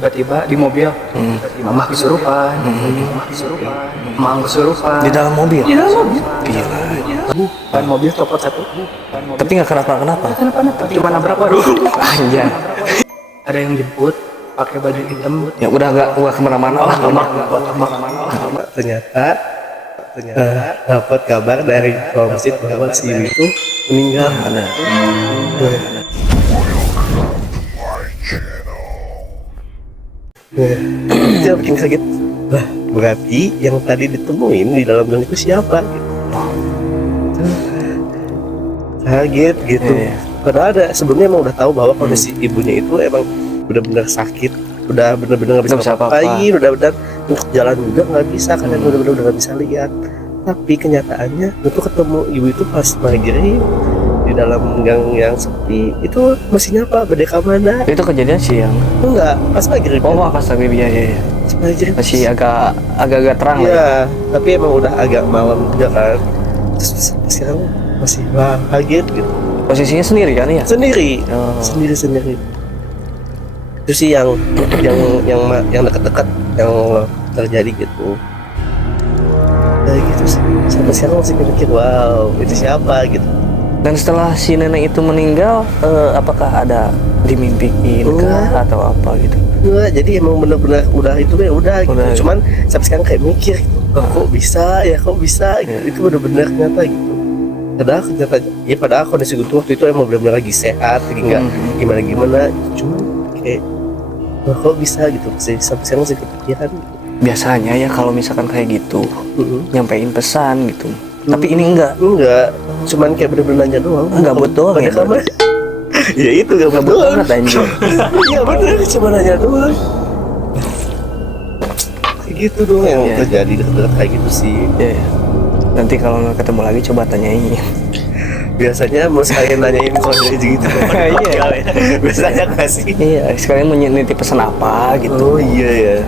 tiba-tiba di mobil mama kesurupan, mang kesurupan Di dalam mobil? di dalam mobil Gila. ban mobil copot satu Tapi nggak kenapa-kenapa? kenapa cuma nabrak waduh. Anjay. Ada yang jemput pakai baju hitam Ya udah nggak kemana-mana lah. Ternyata dapat kabar dari komsit bahwa si Ibu itu meninggal. Ada. Dia bikin kaget. Lah, berarti yang tadi ditemuin di dalam gang itu siapa? Gitu. Kaget gitu. Iya. Padahal ada sebelumnya emang udah tahu bahwa kondisi ibunya itu emang benar-benar sakit, udah benar-benar nggak bisa Nggak bisa apa-apain, udah benar untuk jalan juga nggak bisa karena benar-benar udah nggak bisa lihat. Tapi kenyataannya itu ketemu ibu itu pas maghrib di dalam gang yang sepi itu masih nyapa berdeka mana? Itu kejadian siang. Enggak, pas maghrib. Oh, pas lagi ya. Pas maghrib. Masih agak terang lah. Ya. Iya, tapi emang udah agak malam juga kan. Terus sekarang masih kaget gitu. Posisinya sendiri kan ya? Sendiri, Oh. sendiri. Itu sih yang dekat-dekat yang terjadi gitu. Kayak gitu sih. Sampai sekarang masih mikir, wow, itu siapa gitu. Dan setelah si nenek itu meninggal, apakah ada dimimpiin kah atau apa gitu? Enggak, jadi emang benar-benar udah itu ya udah gitu. Udah. Cuman sampai sekarang kayak mikir gitu, kok bisa gitu. Itu benar-benar nyata gitu. Padahal kondisi gue tuh waktu itu emang benar-benar lagi sehat, lagi nggak gimana-gimana. Cuman kayak kok bisa gitu, sampai sekarang masih kepikiran gitu. Biasanya ya kalau misalkan kayak gitu, nyampein pesan gitu. Tapi ini enggak. Cuman kayak bener-bener nanya doang. Gabut doang ya, kamar. Ya itu gabut doang. Banget anjir. Iya bener, cuma nanya doang. Kayak gitu doang yang Iya. terjadi dekat-dekat kayak gitu sih. Iya. Nanti kalau ketemu lagi coba tanyain. Biasanya mau sekalian nanyain kode gitu. Iya. Biasanya nggak sih? Iya, sekalian mau nitip pesan apa gitu. Oh iya ya.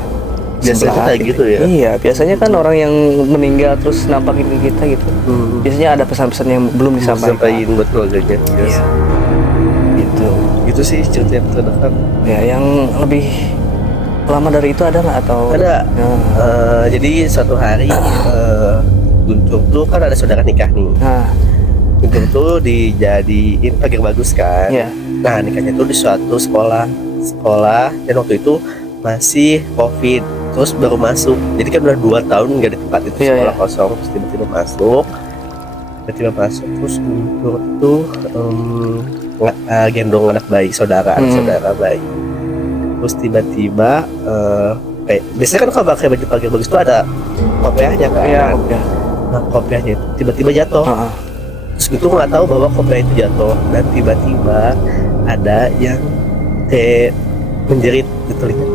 Biasanya Sebelah kayak gitu ya. Iya, biasanya kan orang yang meninggal terus nampakin ke kita gitu. Biasanya ada pesan-pesan yang belum disampaikan. Sampaikan buat keluarganya. Iya. Gitu. Gitu sih cerita yang terdekat. Ya, yang lebih lama dari itu ada nggak atau? Ada. Nah. Jadi suatu hari Guntur tuh kan ada saudara nikah nih. Nah, Guntur tuh dijadiin pagar bagus kan. iya. Nah nikahnya tuh di suatu sekolah dan waktu itu masih COVID, terus baru masuk. Jadi kan udah 2 tahun nggak di tempat itu, Iya, sekolah kosong. Terus tiba-tiba masuk, terus Guntur tuh gendong anak bayi, saudara bayi. Terus tiba-tiba kayak biasanya kan kalau pakai baju pagar bagus tuh ada kopiahnya kan. Iya, oke. Nah kopiahnya itu tiba-tiba jatuh. Terus itu nggak tahu bahwa kopiah itu jatuh, dan tiba-tiba ada yang kayak menjerit di telinga.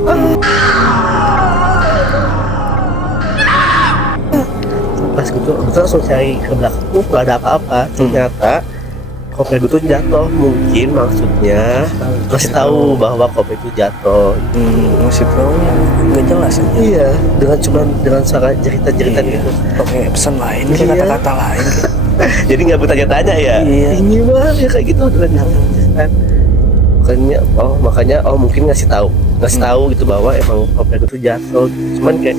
Pas gitu langsung cari ke belakang, nggak ada apa-apa. Ternyata kopiah itu jatuh, mungkin maksudnya kasih tahu bahwa kopiah itu jatuh. Musik taunya nggak jelas aja. Iya, dengan suara jeritan gitu. Oke, pesan lain, Iya. kayak kata-kata lain. Kayak. Jadi nggak bertanya-tanya ya. Iya. Ini mah ya kayak gitu dengan kan. Makanya mungkin ngasih tahu gitu bahwa emang kopiah itu jatuh. Cuman kayak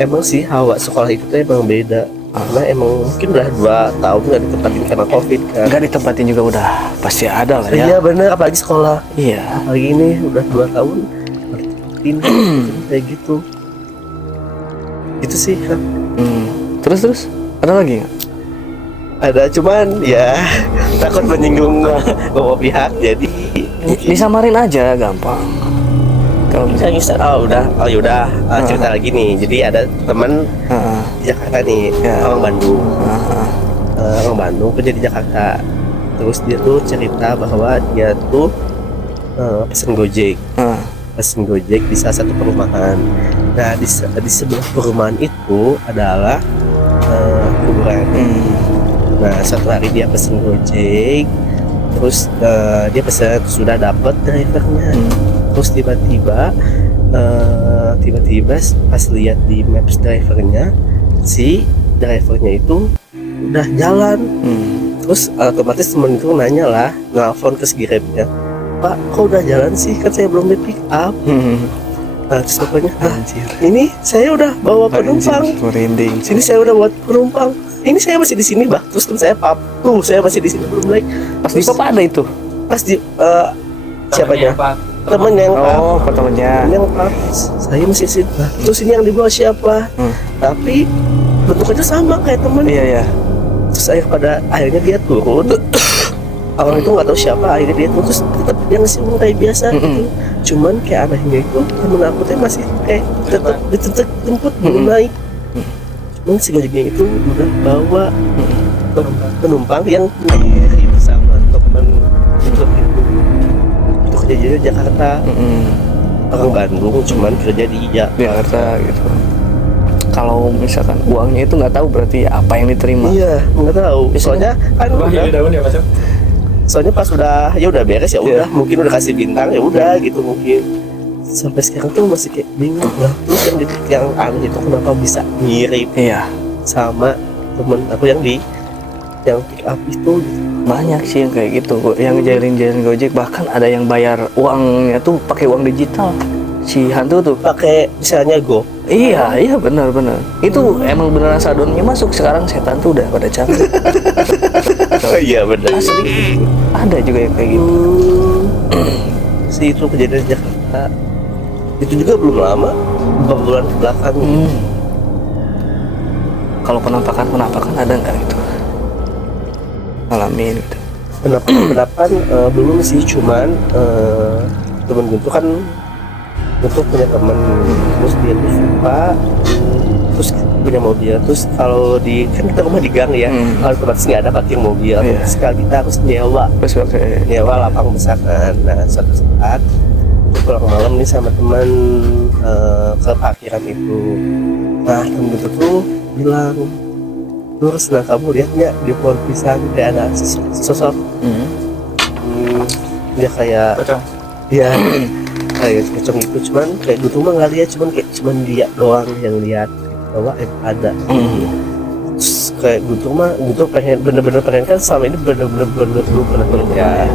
emang sih hawa sekolah itu tuh emang beda. Karena emang mungkin udah 2 tahun nggak ditempatin karena COVID kan. Nggak ditempatin juga udah pasti ada lah ya. Iya bener, apalagi sekolah. Iya. Apalagi ini udah 2 tahun nggak ditempatin kayak gitu. Itu sih kan. Terus ada lagi nggak? Ada, cuman ya takut menyinggung beberapa pihak, jadi Disamarin aja gampang. Kalau misalnya yaudah cerita lagi nih. Jadi ada teman di Jakarta nih, orang Bandung. Orang Bandung kerja di Jakarta. Terus dia tuh cerita bahwa dia tuh pesen Gojek di salah satu perumahan. Nah di sebelah perumahan itu adalah kuburan. Nah suatu hari dia pesen Gojek, terus dia pesen sudah dapat drivernya. Terus tiba-tiba pas lihat di maps drivernya, si drivernya itu udah jalan. Terus otomatis temen itu nanya lah, nelfon ke si Grabnya, Pak kok udah jalan sih, kan saya belum di pick up. Nah, terus bapaknya, Anjir. ini saya udah bawa penumpang, Merinding. sini saya udah buat penumpang, ini saya masih di sini bah. Terus kan saya pap, tuh saya masih di sini belum naik. Pas di papa ada itu. Pas di siapanya? Pak. Temen yang pap. Oh, temennya. Yang pap, saya masih di sini. Nah, terus ini yang dibawa siapa? Tapi bentuknya sama kayak temen. Iya, iya. Terus akhirnya dia turun. Orang itu nggak tahu siapa, akhirnya dia turun, terus tetap dia ngasih uang kayak biasa gitu. Cuman kayak anehnya itu temen aku tuh masih kayak tetap dituntut jemput belum naik. Cuman si Gojeknya itu udah bawa penumpang yang mirip sama temen itu. Itu kejadiannya di Jakarta. Orang Bandung cuman kerja di Jakarta gitu. Kalau misalkan uangnya itu nggak tahu berarti apa yang diterima. Iya, nggak tahu. Soalnya kan udah, soalnya pas udah ya udah beres ya udah, mungkin udah kasih bintang ya udah gitu mungkin. Sampai sekarang tuh masih kayak bingung lah. Terus yang aneh itu kenapa bisa mirip Iya. sama temen aku yang pick up itu gitu. Banyak sih yang kayak gitu, yang jailin Gojek, bahkan ada yang bayar uangnya tuh pakai uang digital. Si hantu tuh Pakai misalnya Go. iya benar itu emang beneran sadonnya masuk. Sekarang setan tuh udah pada canggih. Iya benar. Asli ada juga yang kayak gitu. Si itu kejadian di Jakarta. Itu juga belum lama, beberapa bulan ke belakang. Kalau penampakan ada nggak gitu ngalamin gitu? Penampakan belum sih, cuman temen gue tuh kan punya temen, terus dia tuh suka, terus punya mobil, terus kalau kan kita rumah di gang ya, kalau otomatis nggak ada parkir mobil, sekali kita harus nyewa lapang besar kan. Nah suatu saat pulang malam nih sama teman ke parkiran itu. Nah temen itu tuh bilang, terus nah kamu lihat nggak di pohon pisang kayak ada sosok dia kayak dia kayak pocong itu, cuman kayak gitu mah nggak lihat, cuman dia doang yang lihat bahwa ada. Terus kayak gitu mah bener-bener pengen kan selama ini bener-bener belum pernah lihat,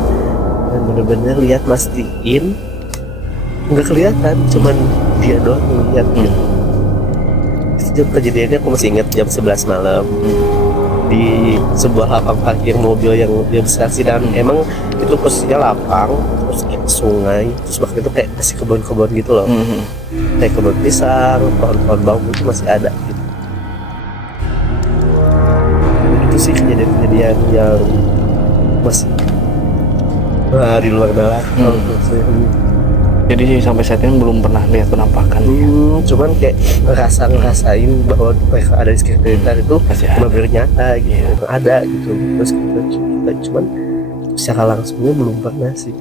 dan bener-bener lihat mastiin nggak kelihatan, cuman dia doang yang lihat gitu. Jam kejadiannya aku masih ingat jam 11 malam di sebuah lapang parkir mobil yang besar sih, dan emang itu posisinya lapang, terus kayak sungai, terus bahkan itu kayak masih kebun-kebun gitu loh, kayak kebun pisang, pohon-pohon bambu itu masih ada gitu. Itu sih kejadian-kejadian yang masih di luar nalar kalau menurut saya. Jadi sih sampai saat ini belum pernah lihat penampakan. Cuman kayak ngerasain bahwa mereka ada di sekitar itu benar-benar nyata gitu, ada gitu. Terus kita cuman secara langsungnya belum pernah sih.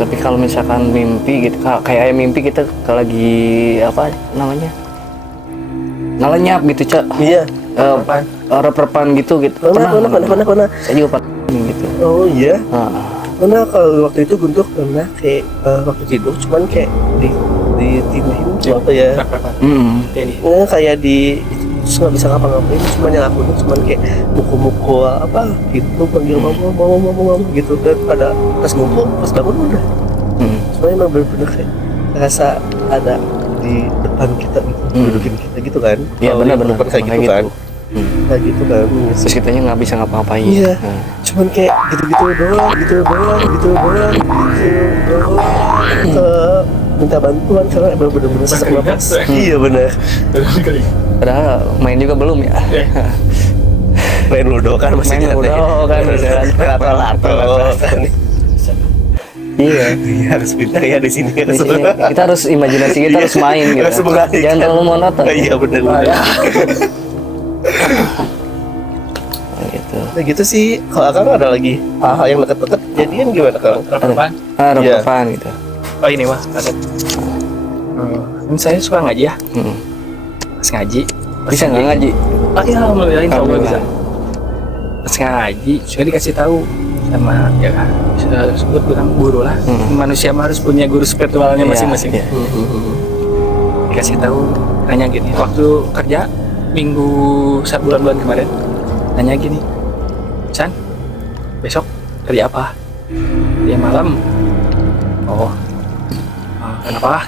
Tapi kalau misalkan mimpi gitu, kayak mimpi kita kalau lagi apa namanya ngelenyap gitu cak. Iya. Rep-repan gitu. Pernah. Saya juga pernah gitu. Oh iya. Karena kalau waktu itu Guntur pernah kayak waktu tidur cuman kayak ditindihin apa ya? Kayak terus nggak bisa ngapa-ngapain, cuman yang aku tuh cuman kayak mukul-mukul apa gitu, panggil mama gitu, dan pada pas ngumpul pas bangun udah. Soalnya emang bener-bener kayak ngerasa ada di depan kita gitu, dudukin kita gitu kan. Iya benar-benar kayak gitu kan. Kayak gitu kan. Terus kitanya nggak bisa ngapa-ngapain. Iya. Cuman kayak gitu doang. Minta bantuan karena emang bener-bener sesak napas. Iya bener. Padahal main juga belum ya. Main ludo kan masih Main ludo kan lato kan. Iya. Harus pintar ya di sini. Di sini kita harus imajinasi kita harus main gitu. Jangan terlalu monoton. Iya bener. Gitu. Nah gitu sih. Kalau Akang ada lagi hal-hal yang deket-deket jadian gimana Kang? Rep-repan gitu. Oh ini mah ada. Kan saya suka ngaji ya. Pas ngaji Bisa nggak ngaji? Oh iya, alhamdulillah insya Allah bisa. Alhamdulillah. Pas ngaji sudah dikasih tahu sama ya kan, sebut bilang guru lah. Manusia mah harus punya guru spiritualnya masing-masing. Iya. Dikasih tahu, tanya gini, waktu kerja minggu bulan-bulan kemarin, tanya gini, San, besok kerja apa? dia malam. Oh, kenapa?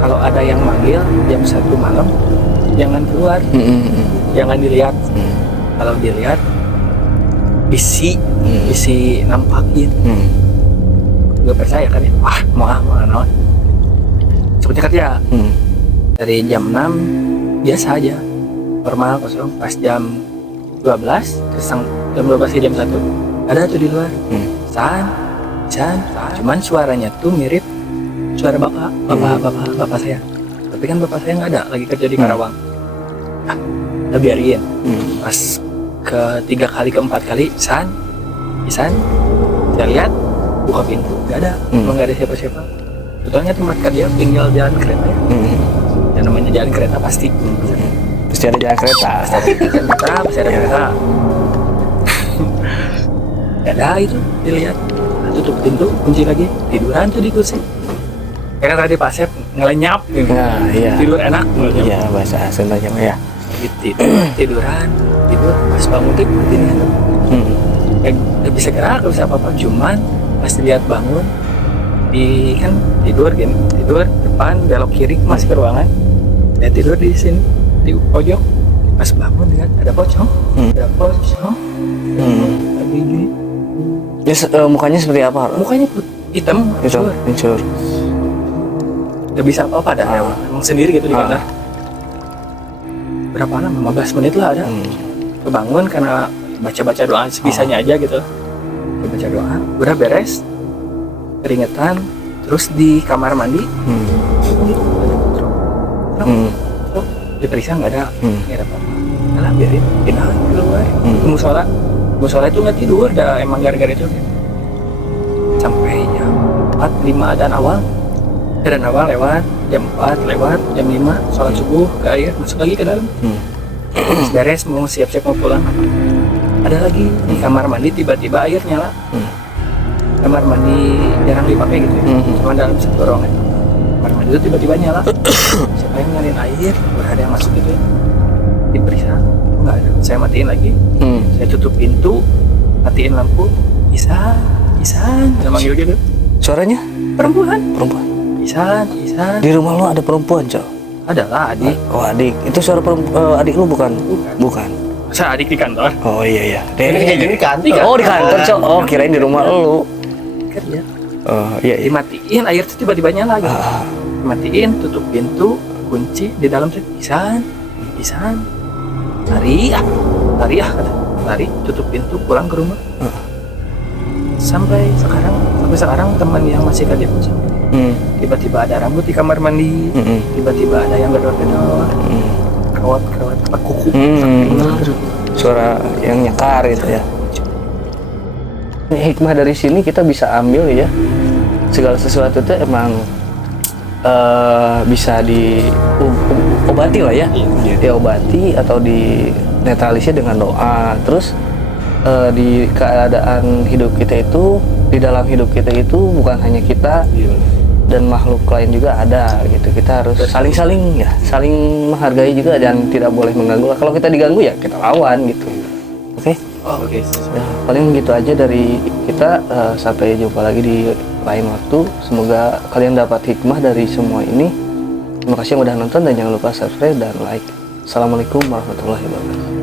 Kalau ada yang manggil jam 1 malam, jangan keluar, jangan dilihat. Kalau dilihat, bisi nampakin. Gak percaya kan ya? Wah, mau non. Seperti kerja. Dari jam 6 biasa aja, normal kosong. Pas jam 12, jam 12 ke jam 1 ada tuh di luar. San, cuman suaranya tuh mirip suara bapak saya. Tapi kan bapak saya nggak ada, lagi kerja di Karawang. Nah, kita biarin. Pas ke 3 kali, ke 4 kali, San, saya lihat buka pintu, nggak ada, emang nggak ada siapa-siapa. Sebetulnya tempat kerja tinggal jalan kereta ya. Yang namanya jalan kereta pasti ada jalan kereta. Pasti ada kereta. Gak ada itu, dilihat. Tutup pintu, kunci lagi, tiduran tuh di kursi. Kayak tadi Pak Sep ngelenyap gitu. Nah, iya. Tidur enak. Iya, bahasa Sundanya ya. Tiduran, tidur pas bangun tuh ini gak bisa gerak, gak bisa apa-apa. Cuman pas dilihat bangun, kan tidur depan, belok kiri masih ke ruangan. Dia tidur di sini, di pojok. Pas bangun lihat ada pocong. Lagi gini. Mukanya seperti apa? Mukanya hitam, hancur. Gak bisa apa-apa dah, emang sendiri gitu di kamar. Berapa lama? 15 menit lah ada. Kebangun karena baca-baca doa sebisanya aja gitu. Baca doa, udah beres, keringetan, terus di kamar mandi, diperiksa nggak ada apa-apa. Alah biarin, pindah keluar. Musola itu nggak tidur, dah emang gara-gara itu. Sampai jam 4, 5 dan awal lewat, jam 4 lewat, jam 5 sholat subuh ke air, masuk lagi ke dalam. Beres mau siap-siap mau pulang, ada lagi di kamar mandi tiba-tiba air nyala. Kamar mandi jarang dipakai gitu ya, cuma dalam satu ruangan. Kamar mandi itu tiba-tiba nyala. Siapa yang nyalain air? Ada yang masuk gitu ya. Diperiksa, nggak ada. Saya matiin lagi. Saya tutup pintu, matiin lampu. Isan, saya manggil gitu. Suaranya? Perempuan. Isan. Di rumah lo ada perempuan, Cok? Adalah adik. Oh, adik. Itu suara adik lu bukan? Bukan. Masa adik di kantor? Oh iya. Ini di kantor. Oh, di kantor, Cok. Oh, kirain di rumah lu. Kerja. Oh, iya. Dimatiin, air itu tiba-tiba nyala gitu. Dimatiin, tutup pintu, kunci di dalam. Isan. Lari, tutup pintu, pulang ke rumah. Sampai sekarang teman yang masih kerja pun tiba-tiba ada rambut di kamar mandi, tiba-tiba ada yang gedor-gedor, kerawat kuku, suara yang nyekar itu ya. Hikmah dari sini kita bisa ambil ya, segala sesuatu itu emang bisa diobati lah ya, diobati atau dinetralisir dengan doa. Terus di keadaan hidup kita itu, di dalam hidup kita itu bukan hanya kita dan makhluk lain juga ada gitu. Kita harus saling menghargai juga dan tidak boleh mengganggu. Kalau kita diganggu ya kita lawan gitu. Oke? Oke. Ya, paling gitu aja dari kita. Sampai jumpa lagi di lain waktu. Semoga kalian dapat hikmah dari semua ini. Terima kasih yang udah nonton dan jangan lupa subscribe dan like. Assalamualaikum warahmatullahi wabarakatuh.